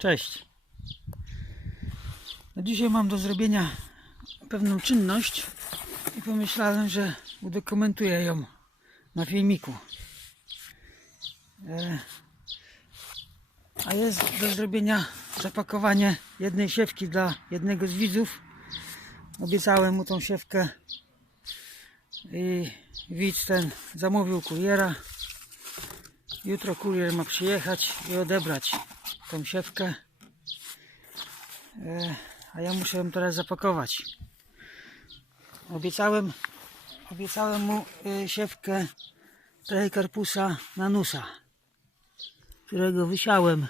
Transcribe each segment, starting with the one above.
Cześć. No dzisiaj mam do zrobienia pewną czynność i pomyślałem, że udokumentuję ją na filmiku. E, a jest do zrobienia zapakowanie jednej siewki dla jednego z widzów. Obiecałem mu tą siewkę i widz ten zamówił kuriera. Jutro kurier ma przyjechać i odebrać tą siewkę. E, A ja muszę ją teraz zapakować. Obiecałem, obiecałem mu e, siewkę Trejkarpusa nanusa, którego wysiałem.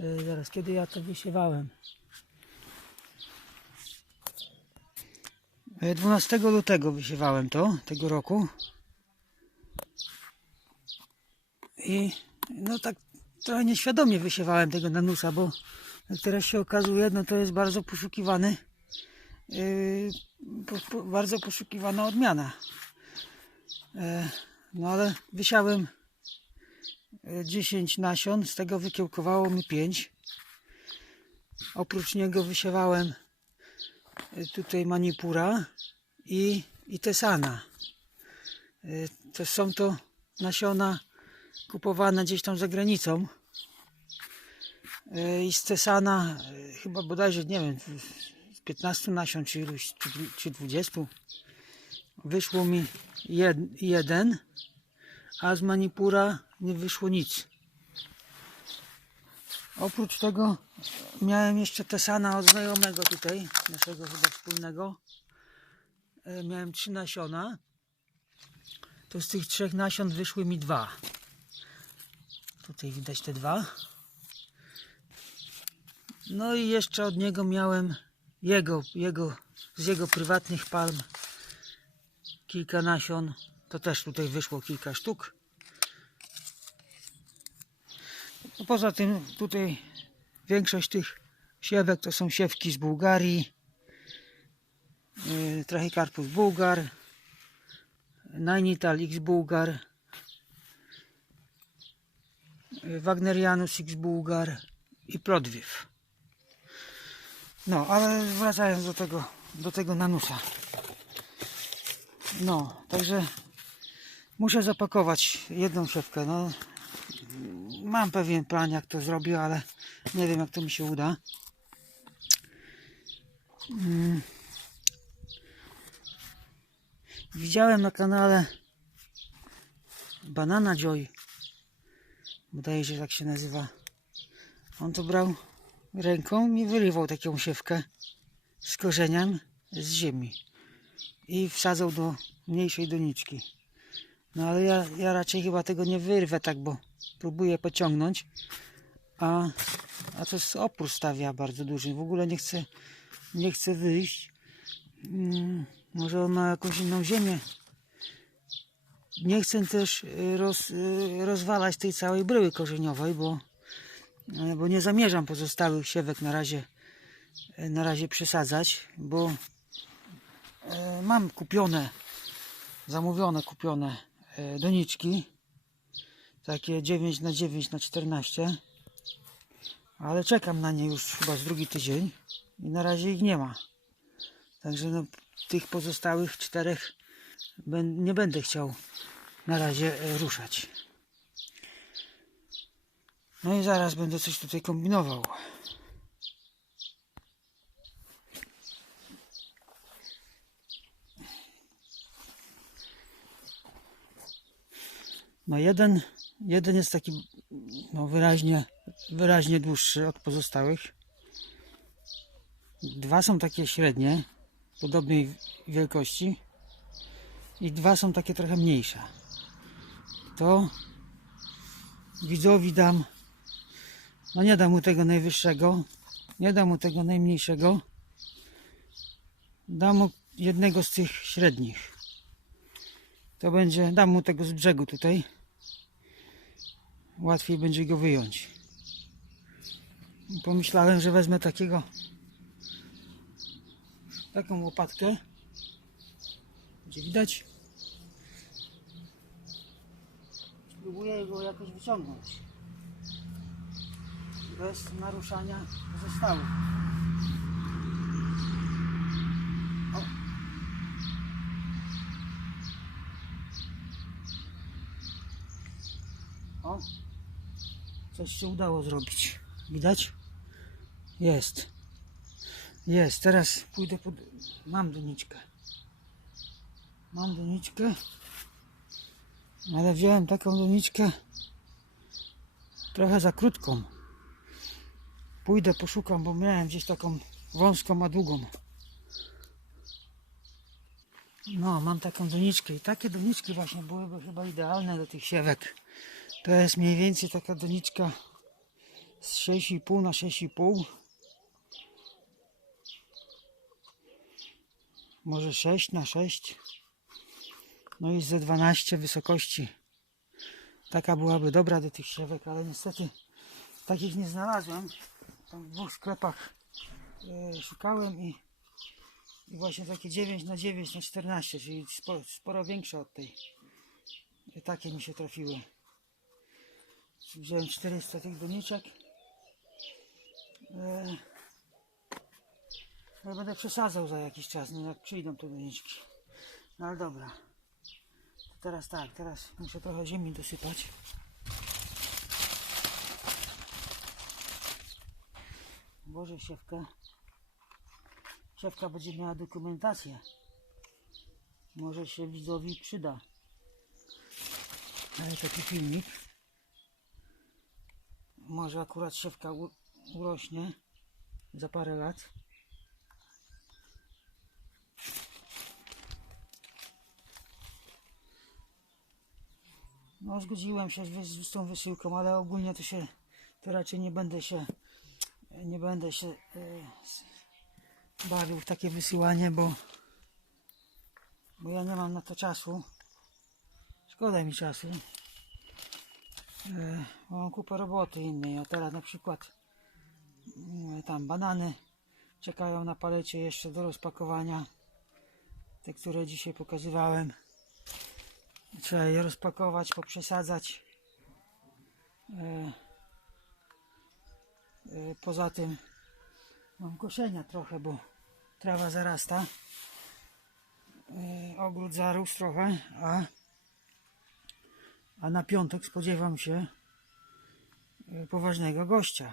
E, Zaraz, kiedy ja to wysiewałem? E, 12 lutego wysiewałem to, tego roku. I no tak trochę nieświadomie wysiewałem tego nanusa, bo jak teraz się okazuje, no to jest bardzo poszukiwany, yy, po, po, bardzo poszukiwana odmiana. E, no ale wysiałem e, 10 nasion, z tego wykiełkowało mi 5. Oprócz niego wysiewałem e, tutaj manipura i, i tesana. E, To są to nasiona kupowane gdzieś tam za granicą. E, I z Cesana e, chyba bodajże, nie wiem, z 15 nasion czy iluś, czy 20 wyszło mi jed, jeden, a z Manipura nie wyszło nic. Oprócz tego miałem jeszcze Tesana od znajomego tutaj, naszego chyba wspólnego. E, Miałem trzy nasiona. To z tych trzech nasion wyszły mi dwa. Tutaj widać te dwa. No i jeszcze od niego miałem jego, jego, z jego prywatnych palm kilka nasion. To też tutaj wyszło kilka sztuk. No Poza tym tutaj większość tych siewek to są siewki z Bułgarii. Yy, Trachycarpus Bułgar. Nainital X Bułgar. Wagnerianus X Bułgar i Plodwiw. No, ale wracając do tego, do tego nanusa. No, także muszę zapakować jedną siewkę. No, mam pewien plan, jak to zrobię, ale nie wiem, jak to mi się uda. Mm. Widziałem na kanale Banana Joy Wydaje się, że tak się nazywa. On to brał ręką i wyrywał taką siewkę z korzeniem z ziemi i wsadzał do mniejszej doniczki. No ale ja, ja raczej chyba tego nie wyrwę tak, bo próbuję pociągnąć, a, a to jest opór stawia bardzo duży. W ogóle nie chcę, nie chcę wyjść. Mm, może on ma jakąś inną ziemię nie chcę też y, roz, y, rozwalać tej całej bryły korzeniowej, bo, y, bo nie zamierzam pozostałych siewek na razie, na razie przesadzać, bo mam kupione, zamówione, kupione doniczki, takie 9 na 9 na 14 ale czekam na nie już chyba z drugi tydzień i na razie ich nie ma. Także no, tych pozostałych czterech nie będę chciał na razie e, ruszać. No i zaraz będę coś tutaj kombinował. No jeden, jeden jest taki no wyraźnie, wyraźnie dłuższy od pozostałych. Dwa są takie średnie, podobnej wielkości i dwa są takie trochę mniejsze. To widzowi dam, no nie dam mu tego najwyższego, nie dam mu tego najmniejszego, dam mu jednego z tych średnich. To będzie, dam mu tego z brzegu tutaj. Łatwiej będzie go wyjąć. Pomyślałem, że wezmę takiego, taką łopatkę. Gdzie widać? Spróbuję go jakoś wyciągnąć. bez naruszania zestawu. O. O. Coś się udało zrobić. Widać? Jest. Jest. Teraz pójdę pod... Mam doniczkę. Mam doniczkę. Ale wziąłem taką doniczkę trochę za krótką. Pójdę, poszukam, bo miałem gdzieś taką wąską, a długą. No, mam taką doniczkę i takie doniczki właśnie byłyby chyba idealne do tych siewek. To jest mniej więcej taka doniczka z 6,5 na 6,5. Może 6 na 6. No i ze 12 wysokości. Taka byłaby dobra do tych siewek, ale niestety takich nie znalazłem. Tam w dwóch sklepach e, szukałem i, i właśnie takie 9 na 9 na 14, czyli sporo, sporo większe od tej. I takie mi się trafiły. Wziąłem 400 tych doniczek. E, ja będę przesadzał za jakiś czas, no jak przyjdą te doniczki. No ale dobra. Teraz tak, teraz muszę trochę ziemi dosypać. Włożę siewkę. Siewka będzie miała dokumentację. Może się widzowi przyda. Ale taki filmik. Może akurat siewka urośnie za parę lat. No zgodziłem się z, z tą wysyłką, ale ogólnie to się, to raczej nie będę się, nie będę się e, bawił w takie wysyłanie, bo, bo ja nie mam na to czasu. Szkoda mi czasu. E, mam kupę roboty innej, a teraz na przykład mm, tam banany czekają na palecie jeszcze do rozpakowania. Te, które dzisiaj pokazywałem. Trzeba je rozpakować, poprzesadzać. E, e, poza tym mam koszenia trochę, bo trawa zarasta. E, ogród zarósł trochę, a, a na piątek spodziewam się poważnego gościa.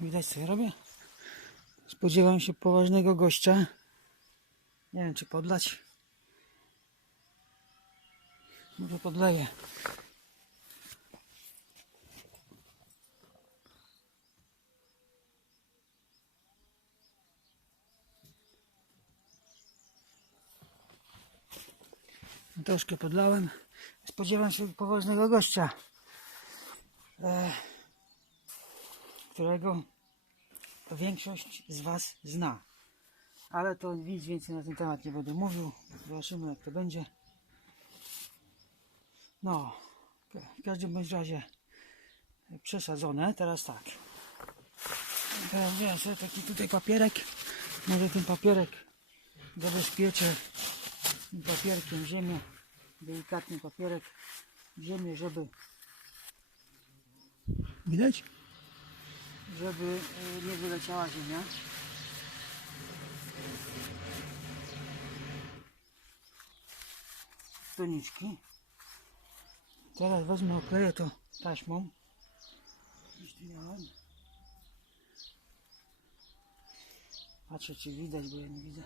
Widać co ja robię? Spodziewam się poważnego gościa. Nie wiem czy podlać. Może podleję. Troszkę podlałem. Spodziewam się poważnego gościa, e, którego większość z Was zna. Ale to nic więcej na ten temat nie będę mówił. Zobaczymy jak to będzie. No, w każdym bądź razie przesadzone. Teraz tak. Teraz wziąłem sobie taki tutaj papierek. Może ten papierek zabezpieczę tym papierkiem ziemię. Delikatny papierek w ziemię, żeby widać? Żeby e, nie wyleciała ziemia. Doniczki. Teraz wezmę, okleję to taśmą. Tu miałem. Patrzę, czy widać, bo ja nie widzę.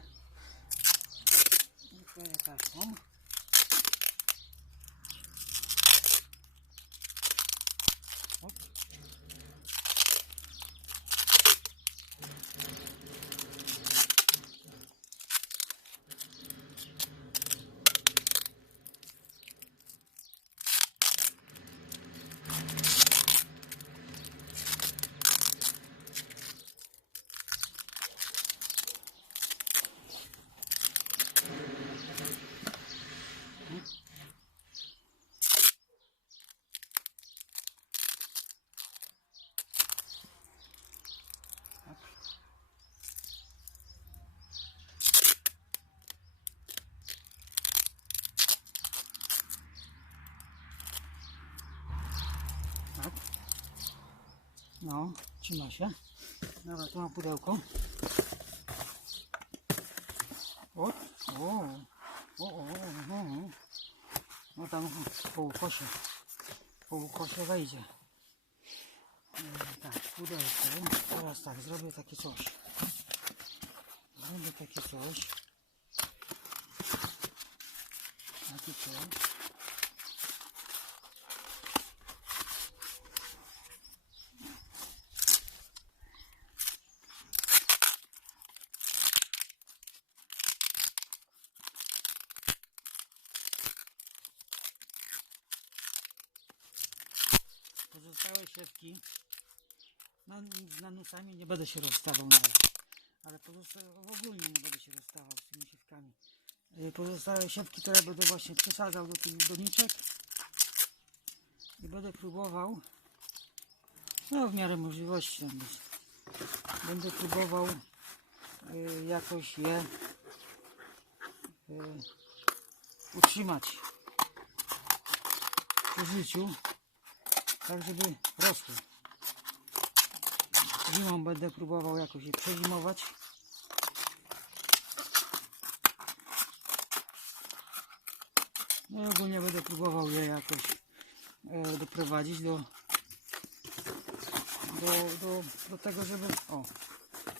Okleję taśmą. No, trzyma się. Dobra, tu mam pudełko. O, o, o, o, o. No tam po ukosie, po ukosie wejdzie. Tak, pudełko. Teraz tak, zrobię takie coś. Zrobię takie coś. Takie coś. Pozostałe siewki na, z nanusami nie będę się rozstawał na razie. Ale ogóle nie będę się rozstawał z tymi siewkami. Y, Pozostałe siewki, które będę właśnie przesadzał do tych doniczek i będę próbował no w miarę możliwości jest. będę próbował y, jakoś je y, utrzymać w życiu tak żeby rosły. Zimą będę próbował jakoś je przezimować. No i ogólnie będę próbował je jakoś e, doprowadzić do, do, do, do tego, żeby o,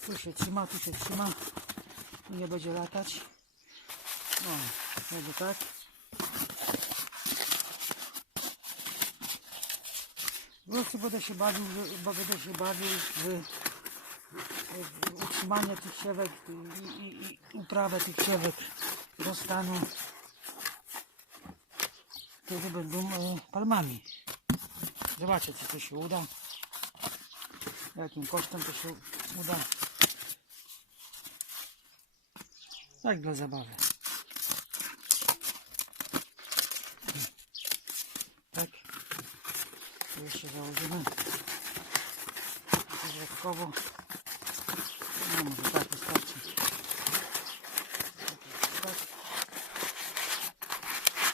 tu się trzyma, tu się trzyma nie będzie latać. No, będzie tak. Po prostu będę się bawił, bo będę się bawił w, w utrzymanie tych siewek i, i, i uprawę tych siewek do stanu, kiedy będą e, palmami. Zobaczę, czy to się uda. Jakim kosztem to się uda. Tak dla zabawy. Tak. Tu jeszcze założymy. Dodatkowo. No może tak wystarczy. Tak.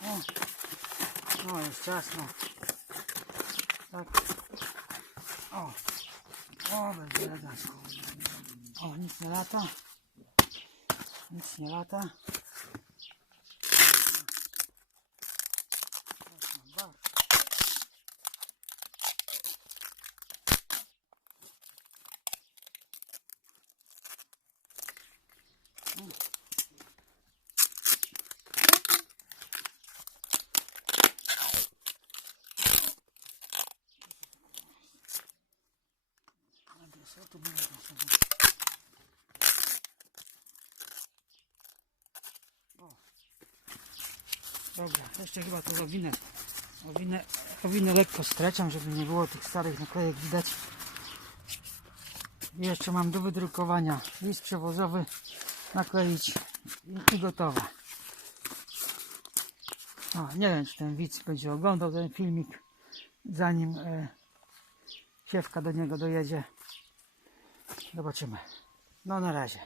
O. No jest ciasno. Tak. O. O, będzie elegancko. O, nic nie lata. Nic nie lata. Ciasno, bardzo. Dobra, co tu było tam sobie? O. Dobra, jeszcze chyba to owinę. Owinę, owinę lekko streczam, żeby nie było tych starych naklejek widać. I jeszcze mam do wydrukowania list przewozowy, nakleić i, i gotowe. O, nie wiem, czy ten widz będzie oglądał ten filmik, zanim e, siewka do niego dojedzie. Zobaczymy. No na razie.